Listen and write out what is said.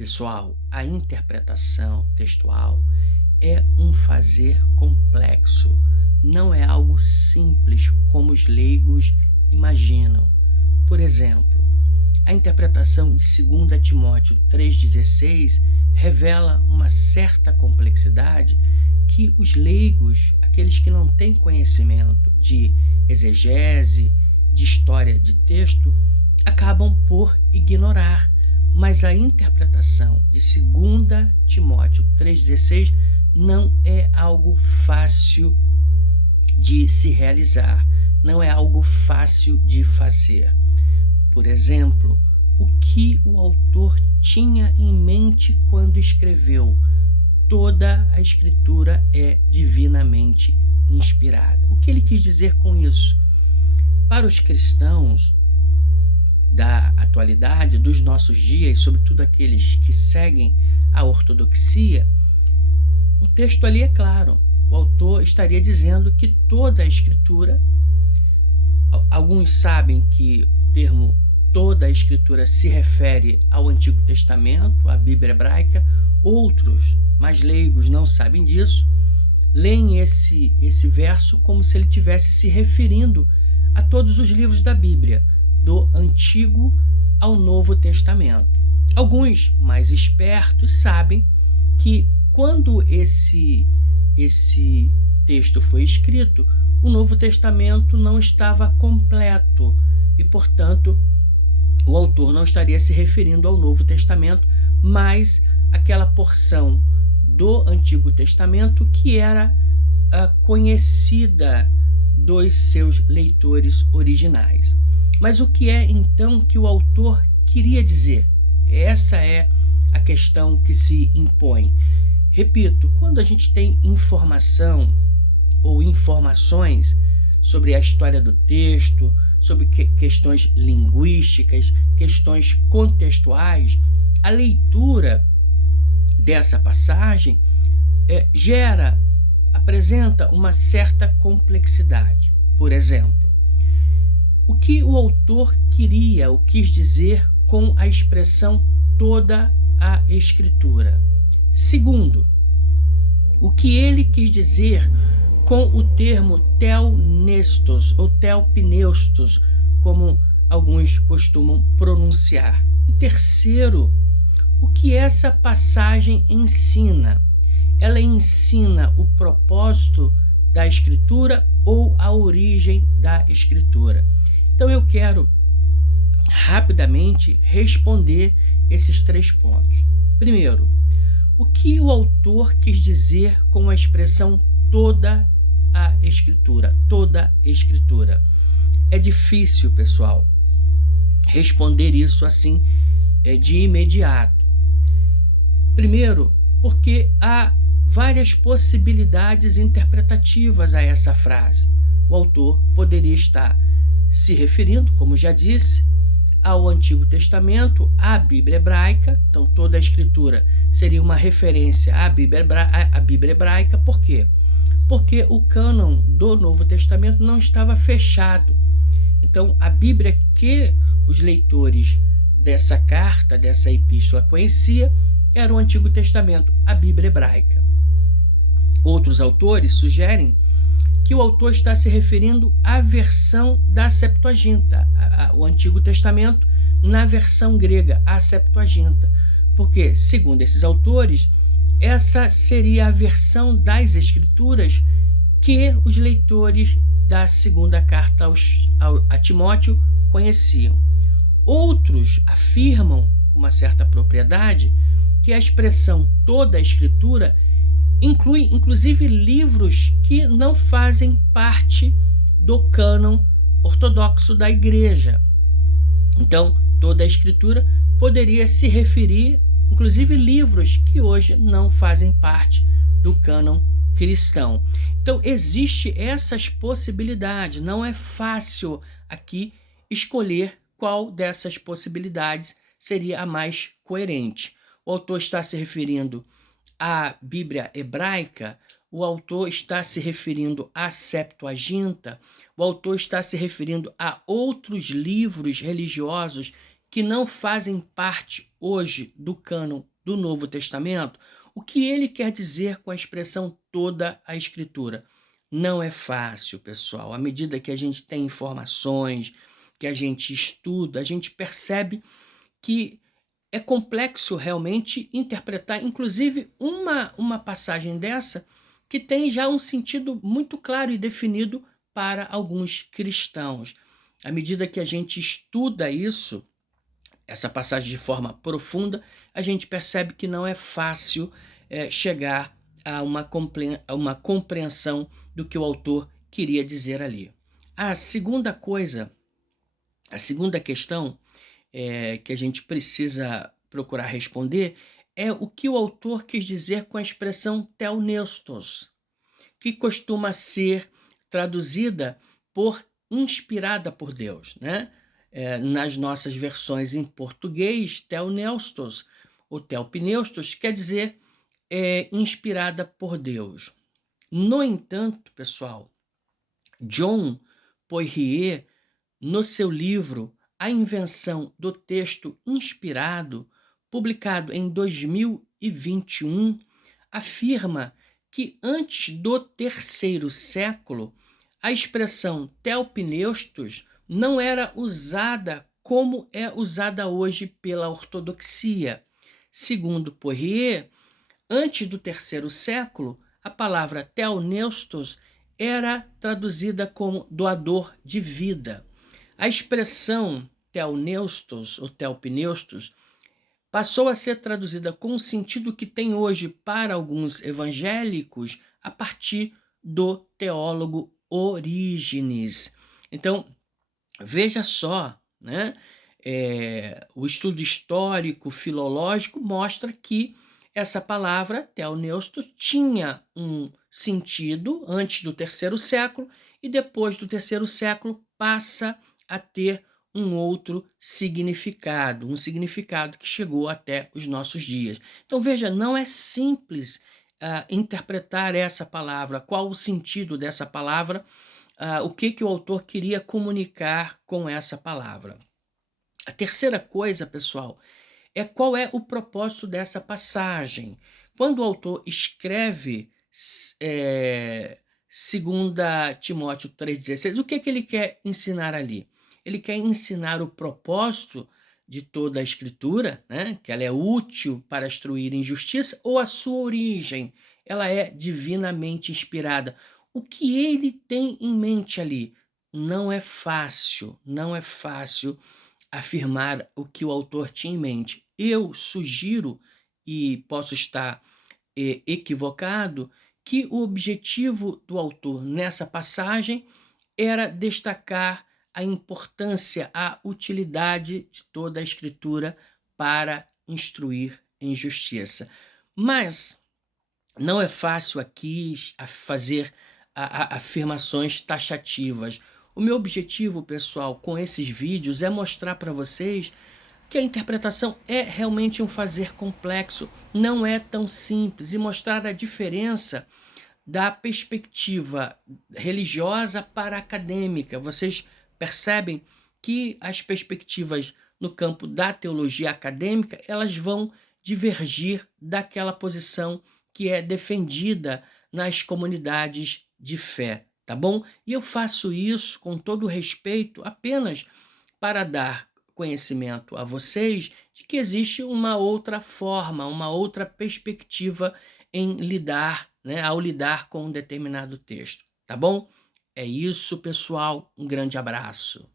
Pessoal, a interpretação textual é um fazer complexo, não é algo simples como os leigos imaginam. Por exemplo, a interpretação de 2 Timóteo 3,16 revela uma certa complexidade que os leigos, aqueles que não têm conhecimento de exegese, de história de texto, acabam por ignorar. Mas a interpretação de 2 Timóteo 3,16 não é algo fácil de se realizar, não é algo fácil de fazer. Por exemplo, o que o autor tinha em mente quando escreveu? Toda a Escritura é divinamente inspirada. O que ele quis dizer com isso? Para os cristãos da atualidade, dos nossos dias, sobretudo aqueles que seguem a ortodoxia, o texto ali é claro. O autor estaria dizendo que toda a Escritura, alguns sabem que o termo toda a Escritura se refere ao Antigo Testamento, à Bíblia hebraica, outros, mais leigos, não sabem disso, leem esse verso como se ele estivesse se referindo a todos os livros da Bíblia, do Antigo ao Novo Testamento. Alguns mais espertos sabem que quando esse texto foi escrito, o Novo Testamento não estava completo e, portanto, o autor não estaria se referindo ao Novo Testamento, mas aquela porção do Antigo Testamento que era conhecida dos seus leitores originais. Mas o que é então que o autor queria dizer? Essa é a questão que se impõe. Repito, quando a gente tem informação ou informações sobre a história do texto, sobre questões linguísticas, questões contextuais, a leitura dessa passagem apresenta uma certa complexidade. Por exemplo, o que o autor quis dizer com a expressão toda a Escritura? Segundo, o que ele quis dizer com o termo theopneustos ou theopneustos, como alguns costumam pronunciar? E terceiro, o que essa passagem ensina? Ela ensina o propósito da Escritura ou a origem da Escritura? Então eu quero rapidamente responder esses 3 pontos. Primeiro, o que o autor quis dizer com a expressão toda a Escritura? Toda a Escritura. É difícil, pessoal, responder isso assim de imediato. Primeiro, porque há várias possibilidades interpretativas a essa frase. O autor poderia estar se referindo, como já disse, ao Antigo Testamento, à Bíblia hebraica. Então, toda a Escritura seria uma referência à Bíblia hebraica. Por quê? Porque o cânon do Novo Testamento não estava fechado. Então, a Bíblia que os leitores dessa carta, dessa epístola conhecia, era o Antigo Testamento, a Bíblia hebraica. Outros autores sugerem que o autor está se referindo à versão da Septuaginta, o Antigo Testamento na versão grega, a Septuaginta, porque, segundo esses autores, essa seria a versão das Escrituras que os leitores da segunda carta a Timóteo conheciam. Outros afirmam, com uma certa propriedade, que a expressão toda a Escritura inclui, inclusive, livros que não fazem parte do cânon ortodoxo da Igreja. Então, toda a Escritura poderia se referir, inclusive, livros que hoje não fazem parte do cânon cristão. Então, existem essas possibilidades. Não é fácil aqui escolher qual dessas possibilidades seria a mais coerente. O autor está se referindo à Bíblia hebraica, o autor está se referindo à Septuaginta, o autor está se referindo a outros livros religiosos que não fazem parte hoje do cânon do Novo Testamento, o que ele quer dizer com a expressão toda a Escritura. Não é fácil, pessoal. À medida que a gente tem informações, que a gente estuda, a gente percebe que é complexo realmente interpretar, inclusive, uma passagem dessa que tem já um sentido muito claro e definido para alguns cristãos. À medida que a gente estuda isso, essa passagem de forma profunda, a gente percebe que não é fácil chegar a uma compreensão do que o autor queria dizer ali. A segunda coisa, a segunda questão que a gente precisa procurar responder é o que o autor quis dizer com a expressão theopneustos, que costuma ser traduzida por inspirada por Deus, né? Nas nossas versões em português, theopneustos ou theopneustos quer dizer inspirada por Deus. No entanto, pessoal, John Poirier, no seu livro A Invenção do Texto Inspirado, publicado em 2021, afirma que antes do terceiro século, a expressão theopneustos não era usada como é usada hoje pela ortodoxia. Segundo Poirier, antes do terceiro século, a palavra theopneustos era traduzida como doador de vida. A expressão theopneustos ou theopneustos passou a ser traduzida com o sentido que tem hoje para alguns evangélicos a partir do teólogo Orígenes. Então, veja só, né? O estudo histórico, filológico, mostra que essa palavra, theopneustos, tinha um sentido antes do terceiro século e depois do terceiro século passa a ter um outro significado, um significado que chegou até os nossos dias. Então, veja, não é simples interpretar essa palavra, qual o sentido dessa palavra, o que o autor queria comunicar com essa palavra. A terceira coisa, pessoal, é qual é o propósito dessa passagem. Quando o autor escreve 2 Timóteo 3,16, o que ele quer ensinar ali? Ele quer ensinar o propósito de toda a Escritura, né? Que ela é útil para instruir em justiça, ou a sua origem, ela é divinamente inspirada. O que ele tem em mente ali? Não é fácil afirmar o que o autor tinha em mente. Eu sugiro, e posso estar equivocado, que o objetivo do autor nessa passagem era destacar a importância, a utilidade de toda a Escritura para instruir em justiça. Mas não é fácil aqui fazer afirmações taxativas. O meu objetivo, pessoal, com esses vídeos é mostrar para vocês que a interpretação é realmente um fazer complexo, não é tão simples, e mostrar a diferença da perspectiva religiosa para a acadêmica. Vocês percebem que as perspectivas no campo da teologia acadêmica, elas vão divergir daquela posição que é defendida nas comunidades de fé, tá bom? E eu faço isso com todo respeito apenas para dar conhecimento a vocês de que existe uma outra forma, uma outra perspectiva em lidar, né, ao lidar com um determinado texto, tá bom? É isso, pessoal. Um grande abraço.